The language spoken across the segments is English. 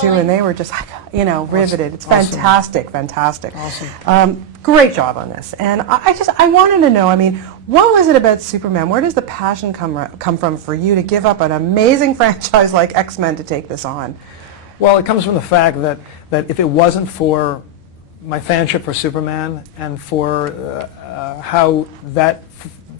too, and they were just, riveted. It's Awesome. fantastic, fantastic. Awesome. Great job on this. And I wanted to know, what was it about Superman? Where does the passion come from for you to give up an amazing franchise like X-Men to take this on? Well, it comes from the fact that if it wasn't for my fanship for Superman and for how that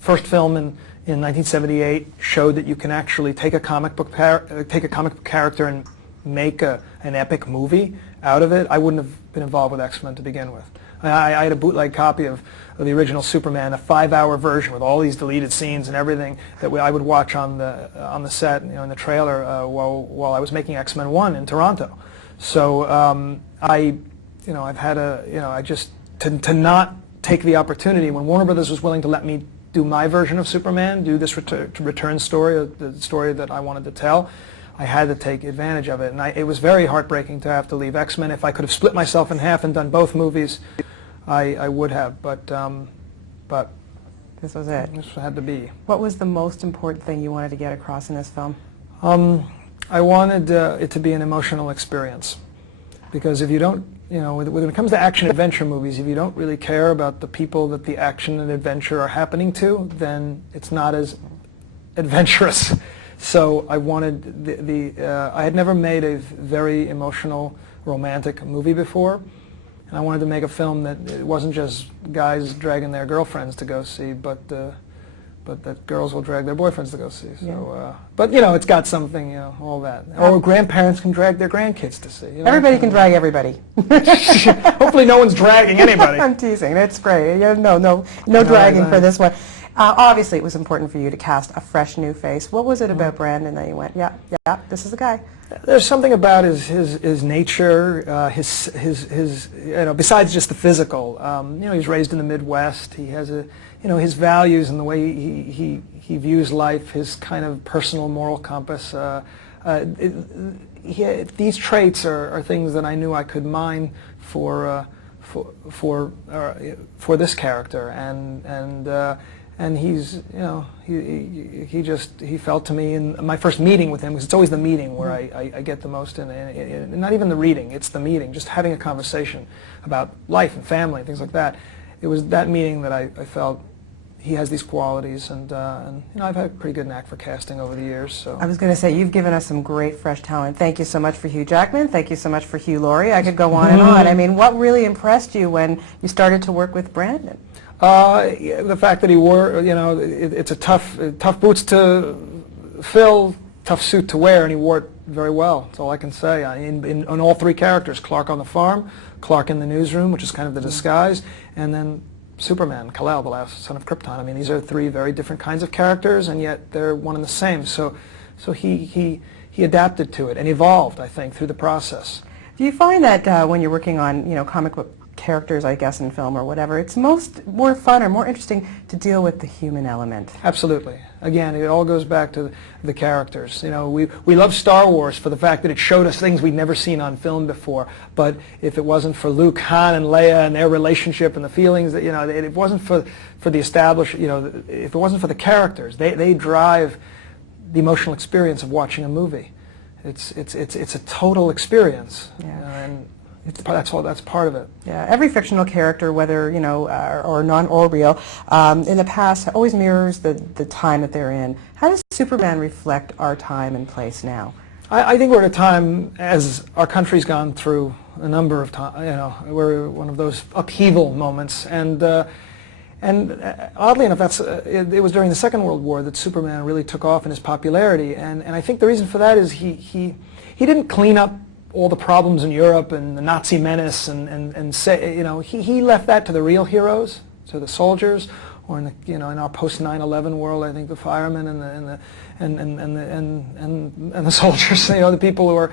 first film in 1978 showed that you can actually take a comic book character and make an epic movie out of it, I wouldn't have been involved with X-Men to begin with. I had a bootleg copy of the original Superman, a 5-hour version with all these deleted scenes and everything that I would watch on the set, in the trailer while I was making X-Men 1 in Toronto. So I've had to not take the opportunity when Warner Brothers was willing to let me do my version of Superman, do this return story, the story that I wanted to tell. I had to take advantage of it, and it was very heartbreaking to have to leave X-Men. If I could have split myself in half and done both movies, I would have, but this was it. This had to be. What was the most important thing you wanted to get across in this film? I wanted it to be an emotional experience, because if you don't, when it comes to action-adventure movies, if you don't really care about the people that the action and adventure are happening to, then it's not as adventurous. So I wanted I had never made a very emotional, romantic movie before, and I wanted to make a film that it wasn't just guys dragging their girlfriends to go see, but that girls will drag their boyfriends to go see. So, but it's got something, all that. Or grandparents can drag their grandkids to see. Everybody can drag everybody. Hopefully, no one's dragging anybody. I'm teasing. That's great. No dragging for this one. Obviously, it was important for you to cast a fresh new face. What was it about Brandon that you went, yeah, this is the guy? There's something about his nature, his besides just the physical. He's raised in the Midwest. He has his values and the way he views life, his kind of personal moral compass. These traits are things that I knew I could mine for this character, and he's, he felt to me in my first meeting with him, because it's always the meeting where I get the most, and not even the reading, it's the meeting, just having a conversation about life and family and things like that. It was that meeting that I felt he has these qualities, and I've had a pretty good knack for casting over the years. So I was going to say, you've given us some great fresh talent. Thank you so much for Hugh Jackman. Thank you so much for Hugh Laurie. I could go on and on. What really impressed you when you started to work with Brandon? The fact that he wore, it's a tough boots to fill, tough suit to wear, and he wore it very well. That's all I can say. On all three characters, Clark on the farm, Clark in the newsroom, which is kind of the disguise, and then Superman, Kal-El, the last son of Krypton. These are three very different kinds of characters, and yet they're one and the same. So he adapted to it and evolved, I think, through the process. Do you find that when you're working on, comic book characters, I guess, in film or whatever, it's more fun or more interesting to deal with the human element? Absolutely. Again, it all goes back to the characters. We love Star Wars for the fact that it showed us things we'd never seen on film before. But if it wasn't for Luke, Han, and Leia and their relationship and the feelings that it wasn't for the established. If it wasn't for the characters, they drive the emotional experience of watching a movie. It's a total experience. Yeah. And that's part of it. Yeah, every fictional character, whether or non or real, in the past always mirrors the time that they're in. How does Superman reflect our time and place now? I think we're at a time, as our country's gone through a number of times. We're one of those upheaval moments, and oddly enough, it was during the Second World War that Superman really took off in his popularity, and I think the reason for that is he didn't clean up all the problems in Europe and the Nazi menace and say, he left that to the real heroes, to the soldiers, or in our post 9/11 world, I think the firemen and the soldiers, the people who are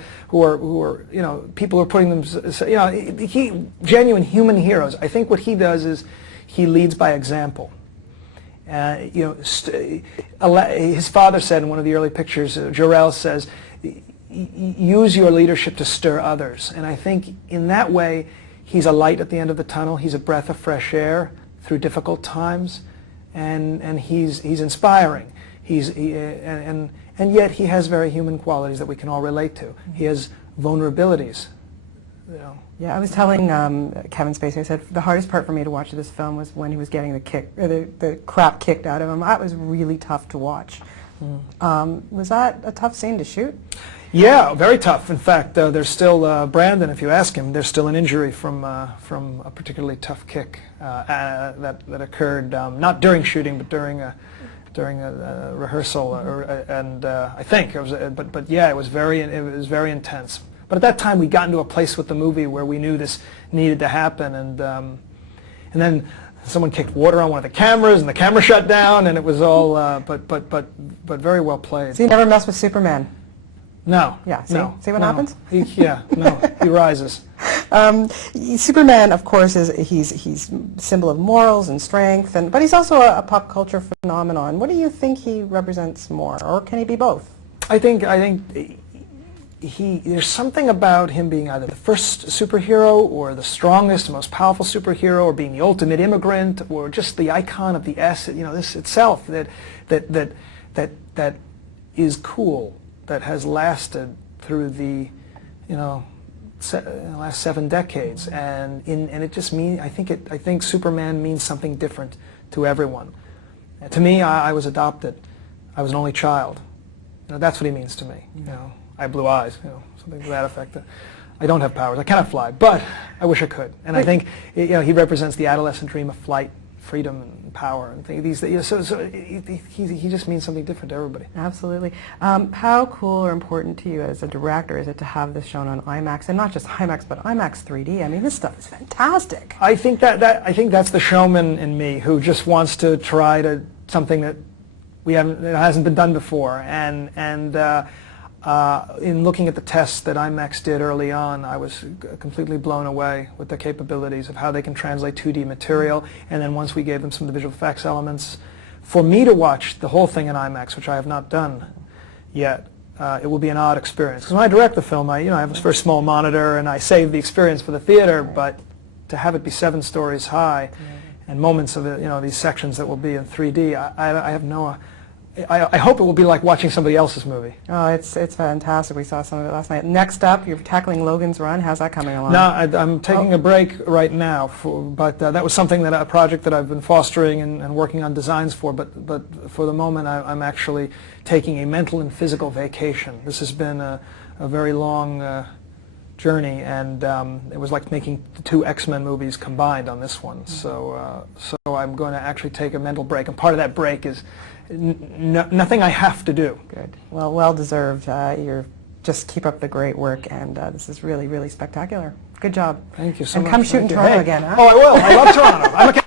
people who are putting them, genuine human heroes. I think what he does is he leads by example. His father said in one of the early pictures, Jor-El says, use your leadership to stir others. And I think in that way, he's a light at the end of the tunnel. He's a breath of fresh air through difficult times, and he's inspiring. And yet he has very human qualities that we can all relate to. He has vulnerabilities. You know. Yeah, I was telling Kevin Spacey, I said the hardest part for me to watch this film was when he was getting the crap kicked out of him. That was really tough to watch. Was that a tough scene to shoot? Yeah, very tough. In fact, there's still Brandon. If you ask him, there's still an injury from a particularly tough kick that occurred not during shooting, but during a rehearsal, and I think it was. But yeah, it was very intense. But at that time, we got into a place with the movie where we knew this needed to happen, and then someone kicked water on one of the cameras, and the camera shut down, and it was all. But very well played. So you never mess with Superman? No. Yeah. See, no, see what no. happens? He rises. Superman, of course, he's a symbol of morals and strength, but he's also a pop culture phenomenon. What do you think he represents more, or can he be both? I think there's something about him being either the first superhero or the strongest, most powerful superhero, or being the ultimate immigrant, or just the icon of the this itself that is cool, that has lasted through the last 7 decades, and it just means I think Superman means something different to everyone. To me, I was adopted. I was an only child. That's what he means to me. I have blue eyes, something to that effect. I don't have powers. I cannot fly, but I wish I could. And I think he represents the adolescent dream of flight, freedom, and power, and things. So he just means something different to everybody. Absolutely. How cool or important to you as a director is it to have this shown on IMAX, and not just IMAX, but IMAX 3D? I mean, this stuff is fantastic. I think that's the showman in me who just wants to try something that hasn't been done before, and in looking at the tests that IMAX did early on, I was completely blown away with the capabilities of how they can translate 2D material, and then once we gave them some of the visual effects elements, for me to watch the whole thing in IMAX, which I have not done yet, it will be an odd experience. Because when I direct the film, I have a very small monitor, and I save the experience for the theater, but to have it be 7 stories high, and moments of it, these sections that will be in 3D, I have no. I hope it will be like watching somebody else's movie. Oh, it's fantastic. We saw some of it last night. Next up, you're tackling Logan's Run. How's that coming along? No, I'm taking a break right now, but that was a project that I've been fostering and working on designs for. But for the moment, I'm actually taking a mental and physical vacation. This has been a very long journey, and it was like making the 2 X-Men movies combined on this one. So I'm going to actually take a mental break, and part of that break is nothing I have to do. Good. Well deserved. Just keep up the great work, and this is really, really spectacular. Good job. Thank you so much. And come shoot in Toronto again, huh? Oh, I will. I love Toronto.